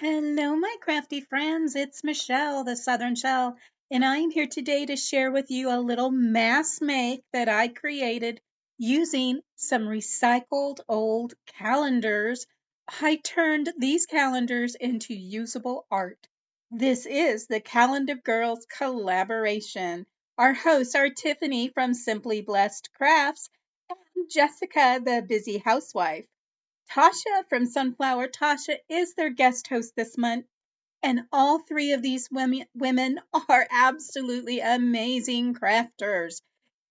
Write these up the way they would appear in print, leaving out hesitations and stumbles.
Hello, my crafty friends. It's Michelle, the Southern Shell, and I'm here today to share with you a little mass make that I created using some recycled old calendars. I turned these calendars into usable art. This is the Calendar Girls collaboration. Our hosts are Tiffany from Simply Blessed Crafts and Jessica, the busy housewife. Tosha from Sunflower Tasha is their guest host this month, and all three of these women are absolutely amazing crafters.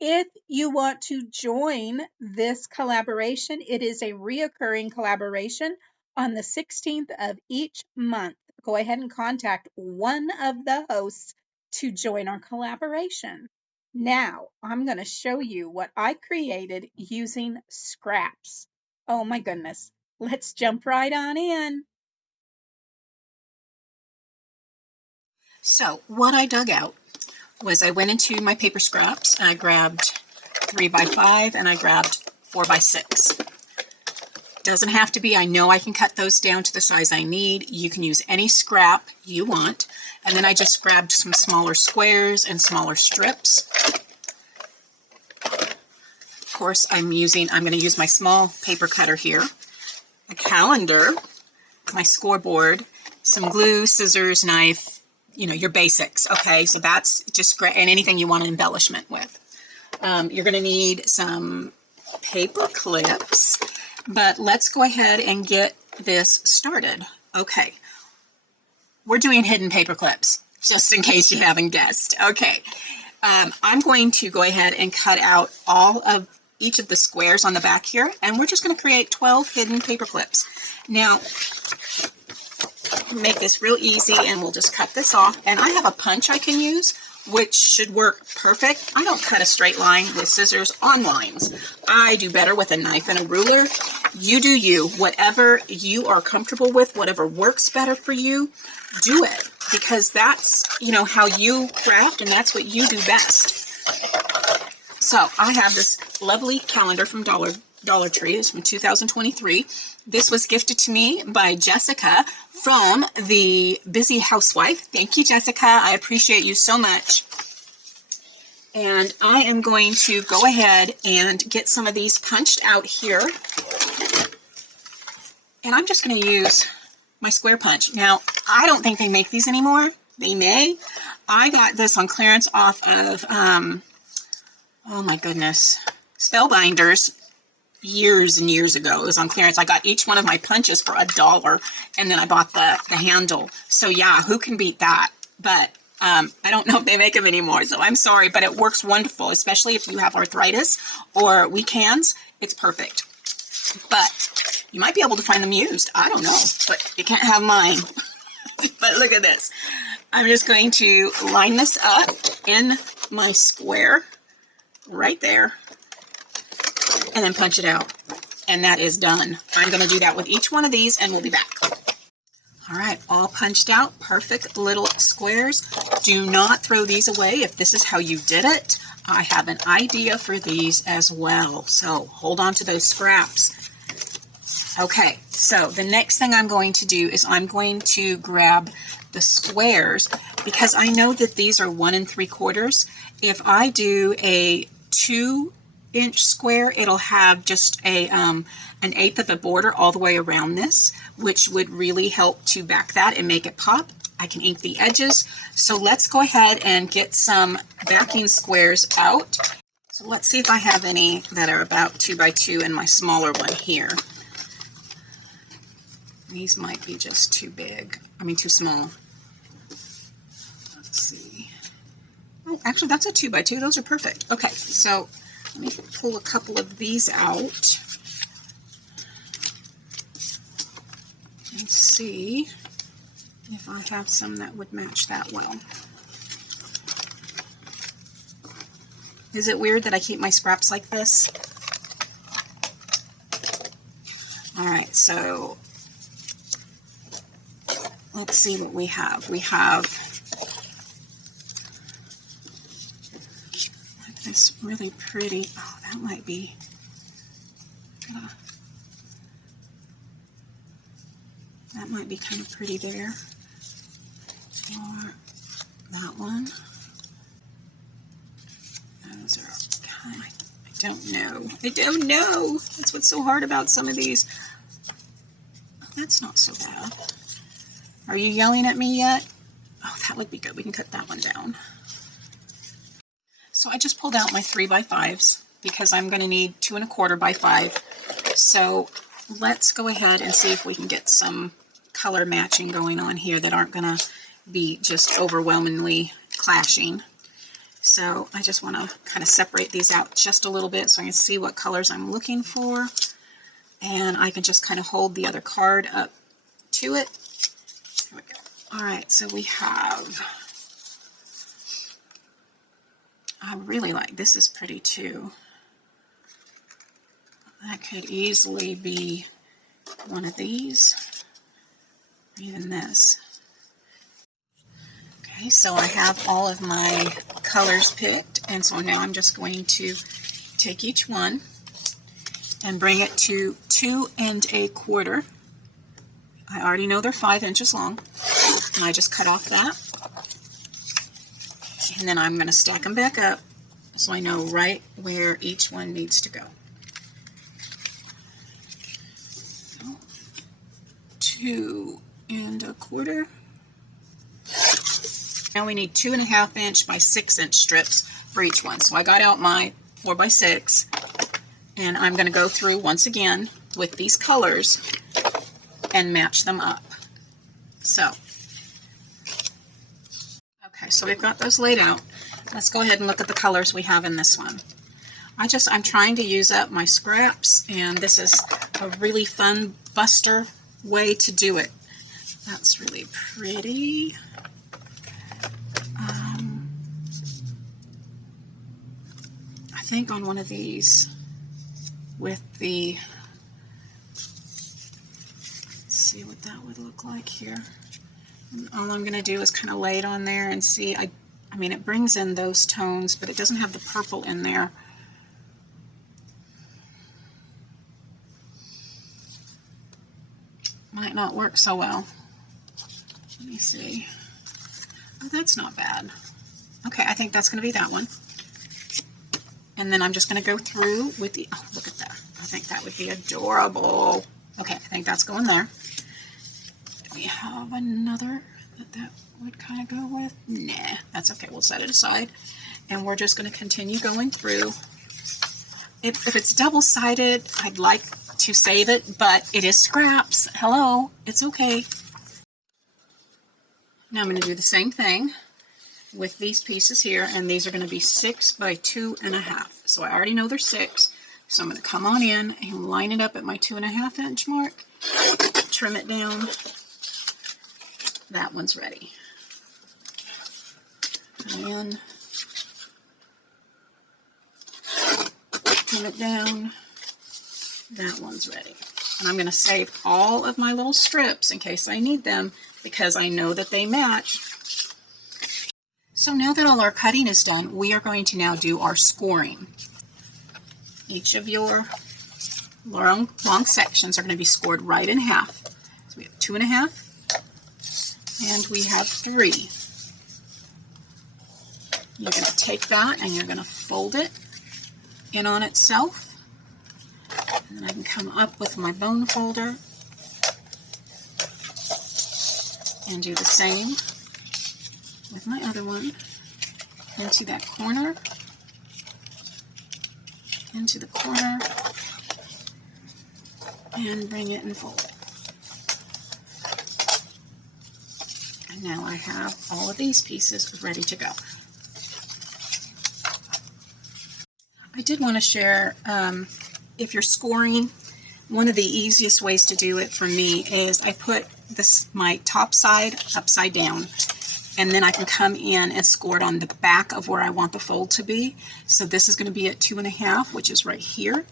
If you want to join this collaboration, it is a reoccurring collaboration on the 16th of each month. Go ahead and contact one of the hosts to join our collaboration. Now, I'm going to show you what I created using scraps. Oh my goodness. Let's jump right on in. So what I dug out was I went into my paper scraps and I grabbed 3x5 and I grabbed 4x6. Doesn't have to be. I know I can cut those down to the size I need. You can use any scrap you want. And then I just grabbed some smaller squares and smaller strips. Of course, I'm going to use my small paper cutter here, a calendar, my scoreboard, some glue, scissors, knife, your basics. Okay, so that's just great, and anything you want an embellishment with. You're going to need some paper clips, but let's go ahead and get this started. Okay, we're doing hidden paper clips, just in case you haven't guessed. Okay, I'm going to go ahead and cut out all of each of the squares on the back here, and we're just going to create 12 hidden paper clips. Now, make this real easy, and we'll just cut this off. And I have a punch I can use, which should work perfect. I don't cut a straight line with scissors on lines. I do better with a knife and a ruler. You do you. Whatever you are comfortable with, whatever works better for you, do it, because that's how you craft, and that's what you do best. So I have this lovely calendar from Dollar Tree. It's from 2023. This was gifted to me by Jessica from the Busy Housewife. Thank you, Jessica. I appreciate you so much. And I am going to go ahead and get some of these punched out here. And I'm just going to use my square punch. Now, I don't think they make these anymore. They may. I got this on clearance off of, oh my goodness, Spellbinders. Years and years ago. It was on clearance. I got each one of my punches for $1, and then I bought the handle. So yeah, who can beat that? But I don't know if they make them anymore, so I'm sorry, but it works wonderful, especially if you have arthritis or weak hands. It's perfect. But you might be able to find them used. I don't know, but you can't have mine. But look at this. I'm just going to line this up in my square right there, and then punch it out, and that is done. I'm going to do that with each one of these, and we'll be back. All right, all punched out, perfect little squares. Do not throw these away if this is how you did it. I have an idea for these as well, so hold on to those scraps. Okay, so the next thing I'm going to do is I'm going to grab the squares, because I know that these are 1 3/4. If I do a 2-inch square, it'll have just a an 1/8 of a border all the way around this, which would really help to back that and make it pop. I can ink the edges. So let's go ahead and get some backing squares out. So let's see if I have any that are about 2x2 in my smaller one here. These might be just too big. Too small. Let's see. Oh, actually, that's a 2x2. Those are perfect. Okay, so let me pull a couple of these out and see if I have some that would match that well. Is it weird that I keep my scraps like this? All right, so let's see what we have. We have this really pretty, oh, that might be, might be kind of pretty there. Or that one. Those are kind of, I don't know. I don't know. That's what's so hard about some of these. That's not so bad. Are you yelling at me yet? Oh, that would be good. We can cut that one down. So I just pulled out my 3x5s because I'm going to need 2 1/4 by 5. So let's go ahead and see if we can get some color matching going on here that aren't going to be just overwhelmingly clashing. So I just want to kind of separate these out just a little bit so I can see what colors I'm looking for. And I can just kind of hold the other card up to it. Here we go. All right, so we have, I really like, this is pretty too. That could easily be one of these, even this. Okay, so I have all of my colors picked, and so now I'm just going to take each one and bring it to 2 1/4. I already know they're 5 inches long, and I just cut off that. And then I'm going to stack them back up so I know right where each one needs to go. 2 1/4. Now we need 2 1/2 inch by 6 inch strips for each one. So I got out my 4x6, and I'm going to go through once again with these colors and match them up. So, okay, so we've got those laid out. Let's go ahead and look at the colors we have in this one. I'm trying to use up my scraps, and this is a really fun buster way to do it. That's really pretty. I think on one of these with the, let's see what that would look like here. And all I'm going to do is kind of lay it on there and see. I mean, it brings in those tones, but it doesn't have the purple in there. Might not work so well. Let me see. Oh, that's not bad. Okay, I think that's going to be that one. And then I'm just going to go through with the, oh, look at that. I think that would be adorable. Okay, I think that's going there. Do we have another that would kind of go with? Nah, that's okay. We'll set it aside. And we're just going to continue going through. If it's double-sided, I'd like to save it, but it is scraps. Hello, it's okay. Now I'm going to do the same thing with these pieces here, and these are going to be 6 by 2 1/2. So I already know they're 6, so I'm going to come on in and line it up at my 2 1/2 inch mark, trim it down. That one's ready. Come in, trim it down. That one's ready. And I'm going to save all of my little strips in case I need them, because I know that they match. So now that all our cutting is done, we are going to now do our scoring. Each of your long sections are going to be scored right in half. So we have 2 1/2, and we have 3. You're going to take that and you're going to fold it in on itself. And then I can come up with my bone folder and do the same with my other one. Into that corner, into the corner, and bring it and fold it. And now I have all of these pieces ready to go. I did want to share, if you're scoring, one of the easiest ways to do it for me is I put my top side upside down, and then I can come in and score it on the back of where I want the fold to be. So this is going to be at 2 1/2, which is right here.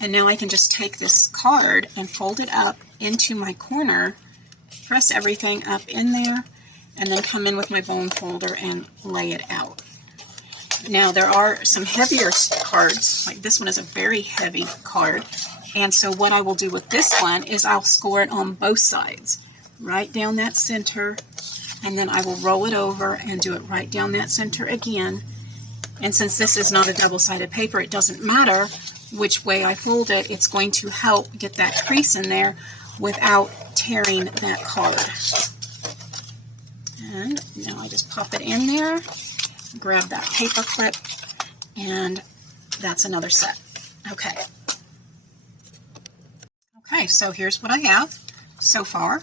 And now I can just take this card and fold it up into my corner, press everything up in there, and then come in with my bone folder and lay it out. Now there are some heavier cards, like this one is a very heavy card, And so what I will do with this one is I'll score it on both sides, right down that center, and then I will roll it over and do it right down that center again. And since this is not a double-sided paper, it doesn't matter which way I fold it. It's going to help get that crease in there without tearing that card. And now I just pop it in there, grab that paper clip, and that's another set. Okay. Okay, so here's what I have so far.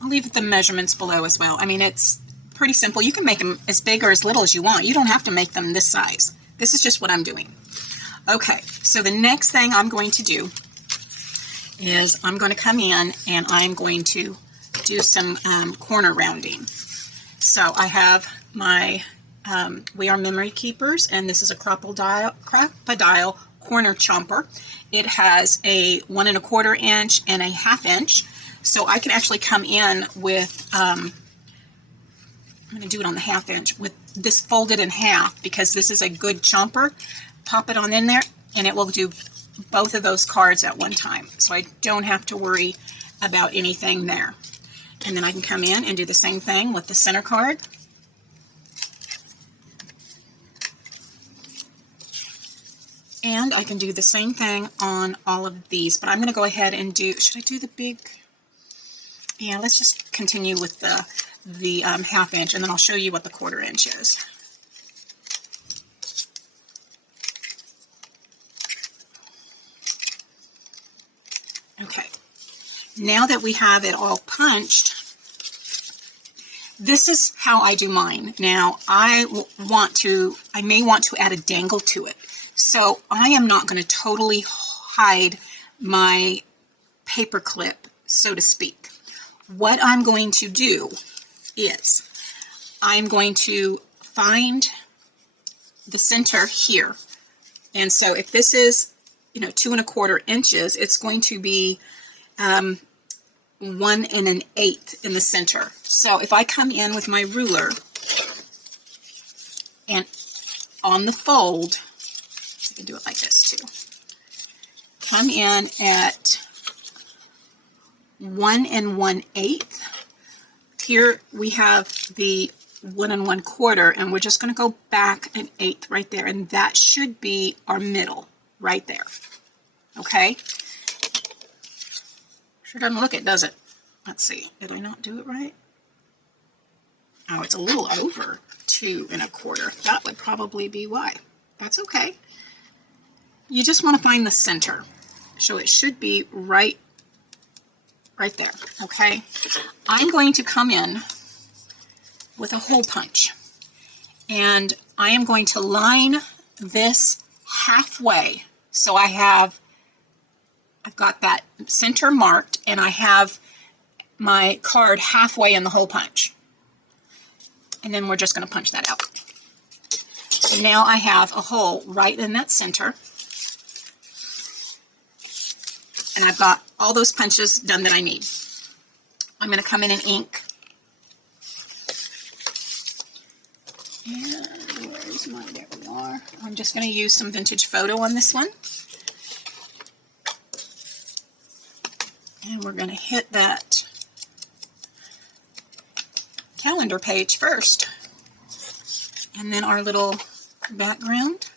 I'll leave the measurements below as well. I mean, it's pretty simple. You can make them as big or as little as you want. You don't have to make them this size. This is just what I'm doing. Okay, so the next thing I'm going to do is I'm going to come in and I'm going to do some corner rounding. So I have my We Are Memory Keepers, and this is a crocodile corner chomper. It has a 1 1/4 inch and a 1/2 inch. So I can actually come in with, I'm going to do it on the 1/2 inch, with this folded in half because this is a good chomper. Pop it on in there and it will do both of those cards at one time. So I don't have to worry about anything there. And then I can come in and do the same thing with the center card. And I can do the same thing on all of these, but I'm going to go ahead and do, should I do the big? Yeah, let's just continue with the 1/2 inch, and then I'll show you what the 1/4 inch is. Okay, now that we have it all punched, this is how I do mine. Now, I may want to add a dangle to it. So I am not going to totally hide my paper clip, so to speak. What I'm going to do is I'm going to find the center here. And so if this is, 2 1/4 inches, it's going to be 1 1/8 in the center. So if I come in with my ruler and on the fold, I can do it like this too. Come in at 1 1/8. Here we have the 1 1/4, and we're just going to go back 1/8 right there, and that should be our middle right there. Okay? Sure doesn't look it, does it? Let's see. Did I not do it right? Oh, it's a little over 2 1/4. That would probably be why. That's okay. You just want to find the center. So it should be right there, okay? I'm going to come in with a hole punch, and I am going to line this halfway. So I've got that center marked, and I have my card halfway in the hole punch. And then we're just going to punch that out. So now I have a hole right in that center. And I've got all those punches done that I need. I'm going to come in and ink. And where's my, there we are. I'm just going to use some vintage photo on this one. And we're going to hit that calendar page first. And then our little background.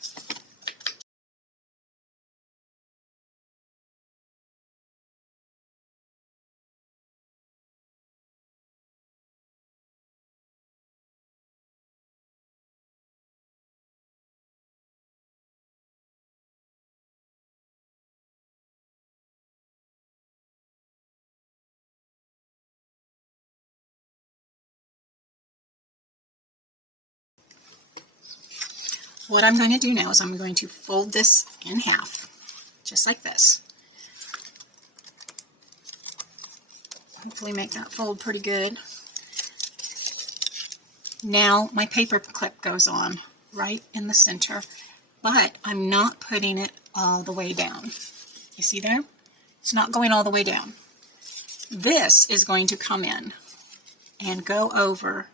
What I'm going to do now is I'm going to fold this in half, just like this. Hopefully make that fold pretty good. Now my paper clip goes on right in the center, but I'm not putting it all the way down. You see there? It's not going all the way down. This is going to come in and go over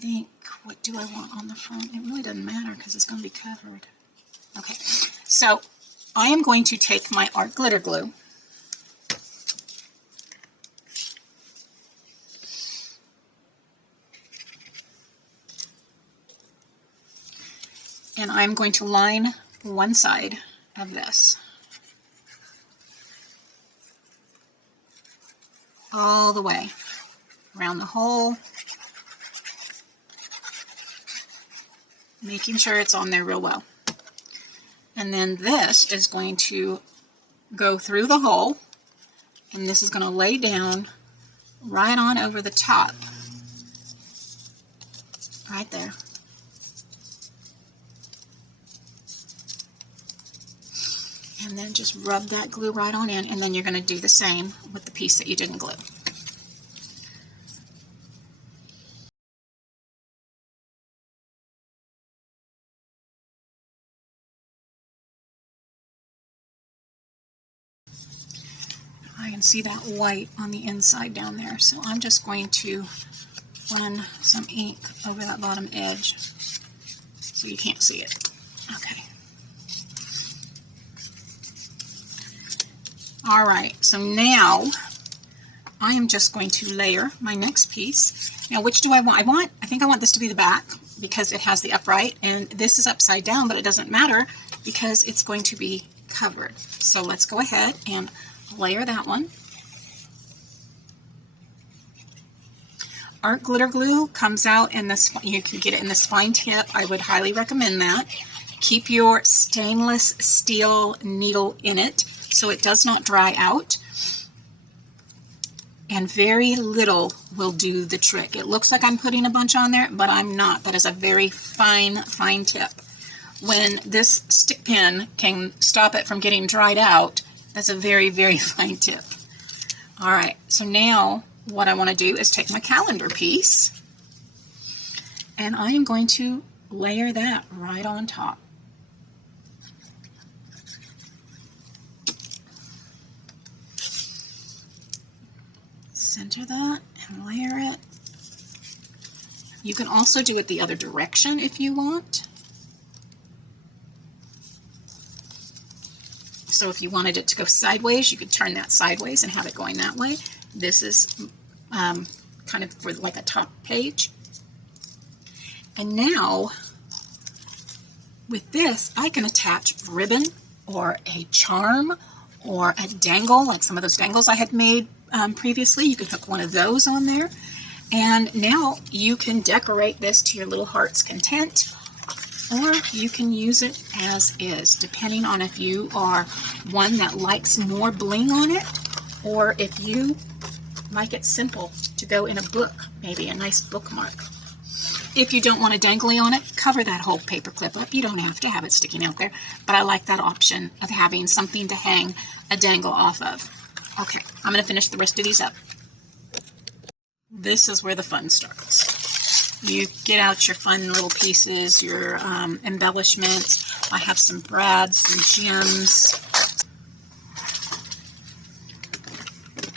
think, what do I want on the front? It really doesn't matter because it's going to be covered. Okay, so I am going to take my art glitter glue and I'm going to line one side of this all the way around the hole, making sure it's on there real well. And then this is going to go through the hole, and this is going to lay down right on over the top, right there. And then just rub that glue right on in, and then you're going to do the same with the piece that you didn't glue. I can see that white on the inside down there, so I'm just going to run some ink over that bottom edge so you can't see it. Okay. All right, so now I am just going to layer my next piece. Now, which do I want? I think I want this to be the back because it has the upright, and this is upside down, but it doesn't matter because it's going to be covered. So let's go ahead and layer that one. Art glitter glue comes out in this, you can get it in this fine tip. I would highly recommend that. Keep your stainless steel needle in it so it does not dry out. And very little will do the trick. It looks like I'm putting a bunch on there, but I'm not. That is a very fine tip. When this stick pin can stop it from getting dried out, that's a very fine tip. All right, so now what I want to do is take my calendar piece, and I am going to layer that right on top. Center that and layer it. You can also do it the other direction if you want. So if you wanted it to go sideways, you could turn that sideways and have it going that way. This is kind of for like a top page. And now with this, I can attach ribbon or a charm or a dangle, like some of those dangles I had made previously. You could hook one of those on there. And now you can decorate this to your little heart's content, or you can use it as is, depending on if you are one that likes more bling on it, or if you like it simple to go in a book, maybe a nice bookmark. If you don't want a dangly on it, cover that whole paper clip up. You don't have to have it sticking out there, but I like that option of having something to hang a dangle off of. Okay, I'm going to finish the rest of these up. This is where the fun starts. You get out your fun little pieces, your embellishments. I have some brads, some gems.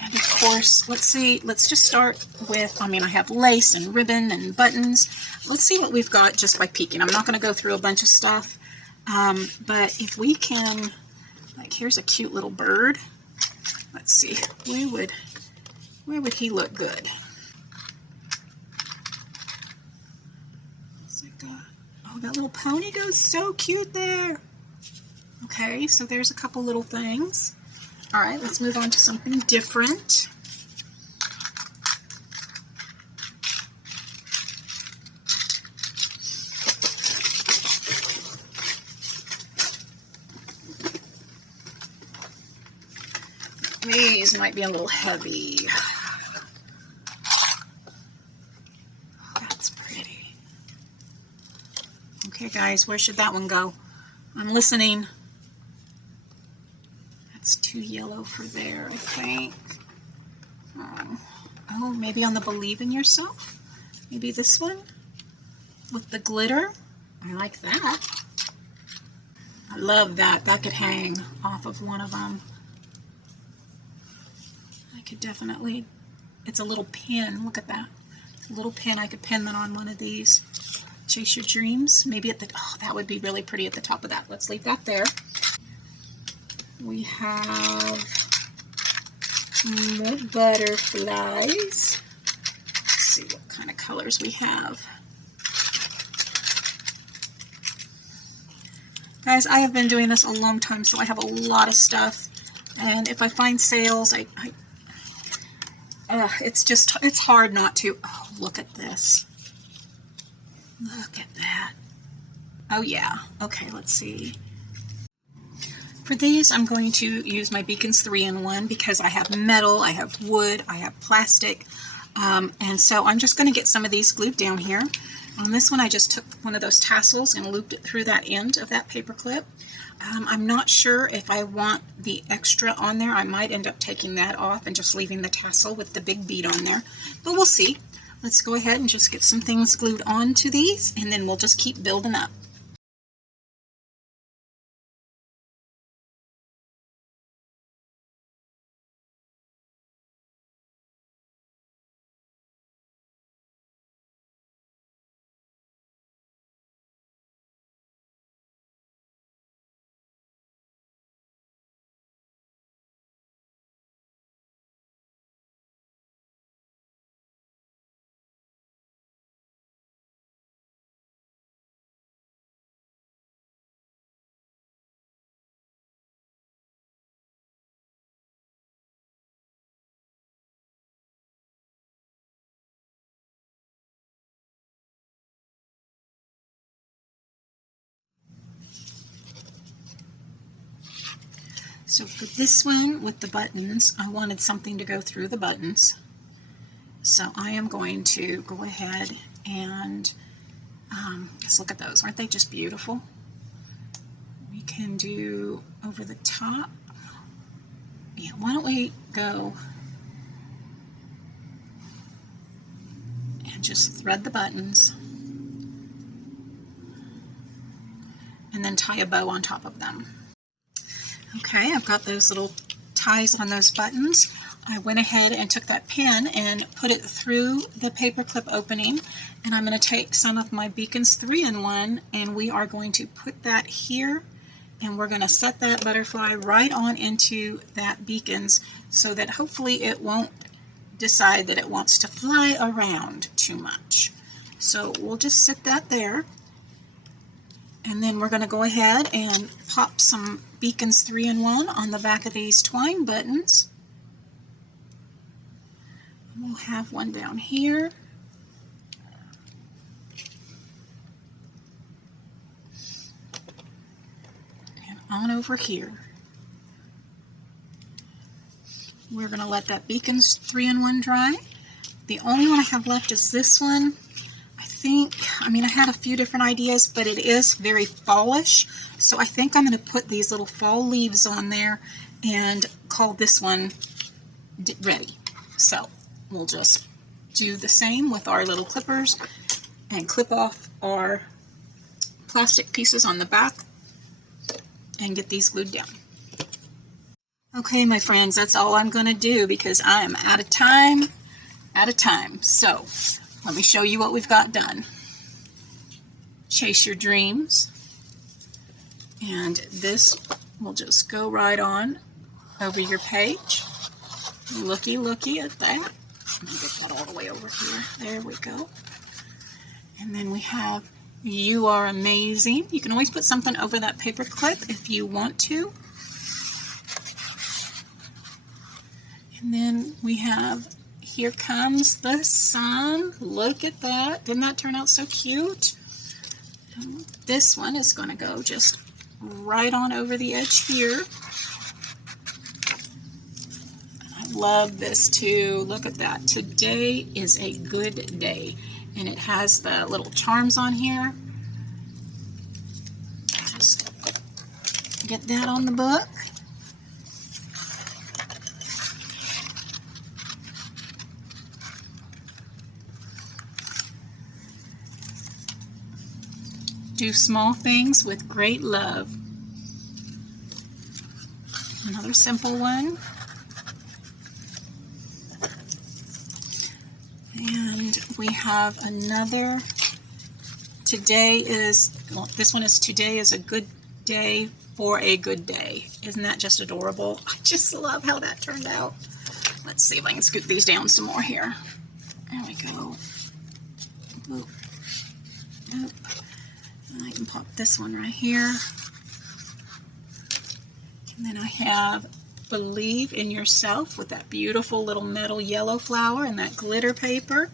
And of course, let's just start with, I have lace and ribbon and buttons. Let's see what we've got just by peeking. I'm not going to go through a bunch of stuff, but if we can, like, here's a cute little bird. Let's see, where would he look good? Oh, that little pony goes so cute there. Okay, so there's a couple little things. All right, let's move on to something different. These might be a little heavy. Okay, guys, where should that one go? I'm listening. That's too yellow for there, I think. Oh, maybe on the Believe in Yourself? Maybe this one with the glitter. I like that. I love that. That could hang off of one of them. I could definitely, it's a little pin. Look at that. A little pin, I could pin that on one of these. Chase your dreams, maybe at the, oh, that would be really pretty at the top of that. Let's leave that there. We have more butterflies. Let's see what kind of colors we have. Guys, I have been doing this a long time, so I have a lot of stuff. And if I find sales, it's hard not to. Oh, look at this. Look at that. Oh yeah. Okay, let's see. For these, I'm going to use my Beacons 3-in-1 because I have metal, I have wood, I have plastic. And so I'm just going to get some of these glued down here. On this one, I just took one of those tassels and looped it through that end of that paper clip. I'm not sure if I want the extra on there. I might end up taking that off and just leaving the tassel with the big bead on there. But we'll see. Let's go ahead and just get some things glued onto these, and then we'll just keep building up. So for this one with the buttons, I wanted something to go through the buttons. So I am going to go ahead and just look at those. Aren't they just beautiful? We can do over the top. Yeah, why don't we go and just thread the buttons and then tie a bow on top of them. Okay, I've got those little ties on those buttons. I went ahead and took that pin and put it through the paper clip opening, and I'm going to take some of my Beacons 3-in-1 and we are going to put that here, and we're going to set that butterfly right on into that Beacons so that hopefully it won't decide that it wants to fly around too much. So we'll just sit that there. And then we're going to go ahead and pop some Beacons 3-in-1 on the back of these twine buttons. We'll have one down here. And on over here. We're going to let that Beacons 3-in-1 dry. The only one I have left is this one. I had a few different ideas, but it is very fallish, so I think I'm going to put these little fall leaves on there and call this one ready. So we'll just do the same with our little clippers and clip off our plastic pieces on the back and get these glued down. Okay, my friends, that's all I'm going to do because I am out of time. So let me show you what we've got done. Chase your dreams. And this will just go right on over your page. Looky at that. Let me get that all the way over here. There we go. And then we have You Are Amazing. You can always put something over that paper clip if you want to. And then we have Here Comes the Sun. Look at that. Didn't that turn out so cute? And this one is going to go just right on over the edge here. I love this too. Look at that. Today is a good day. And it has the little charms on here. Just get that on the book. Do small things with great love. Another simple one. And we have another. This one is today is a good day for a good day. Isn't that just adorable? I just love how that turned out. Let's see if I can scoot these down some more here. There we go. Oop. Nope. And I can pop this one right here. And then I have Believe in Yourself with that beautiful little metal yellow flower and that glitter paper.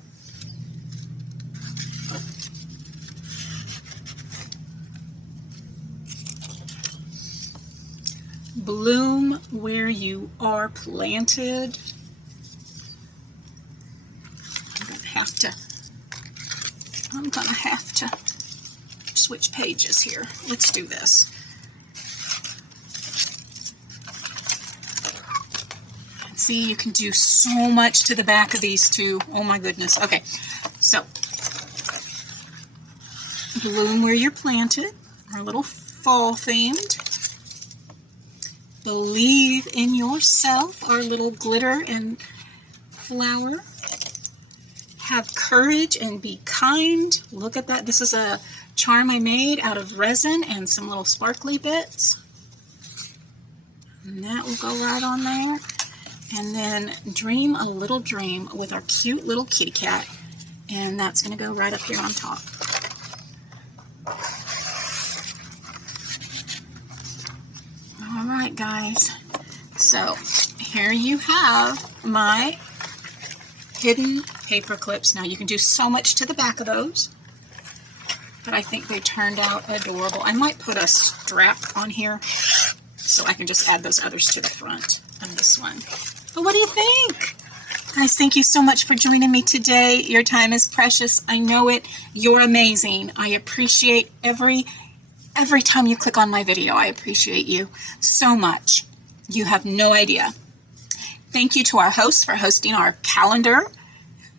Bloom Where You Are Planted. I'm gonna have to switch pages here. Let's do this. And see, you can do so much to the back of these two. Oh my goodness. Okay, so Bloom Where You're Planted, our little fall themed. Believe in Yourself, our little glitter and flower. Have courage and be kind. Look at that. This is a charm I made out of resin and some little sparkly bits. And that will go right on there. And then Dream a Little Dream with our cute little kitty cat. And that's going to go right up here on top. All right, guys. So here you have my hidden paper clips. Now you can do so much to the back of those, but I think they turned out adorable. I might put a strap on here so I can just add those others to the front of this one. But what do you think? Guys, thank you so much for joining me today. Your time is precious. I know it. You're amazing. I appreciate every time you click on my video. I appreciate you so much. You have no idea. Thank you to our hosts for hosting our calendar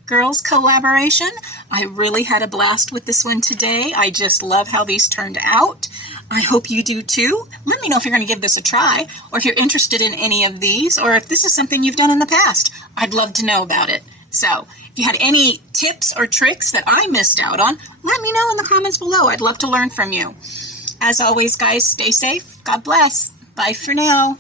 girls collaboration. I really had a blast with this one today. I just love how these turned out. I hope you do too. Let me know if you're going to give this a try, or if you're interested in any of these, or if this is something you've done in the past. I'd love to know about it. So if you had any tips or tricks that I missed out on, let me know in the comments below. I'd love to learn from you. As always, guys, stay safe. God bless. Bye for now.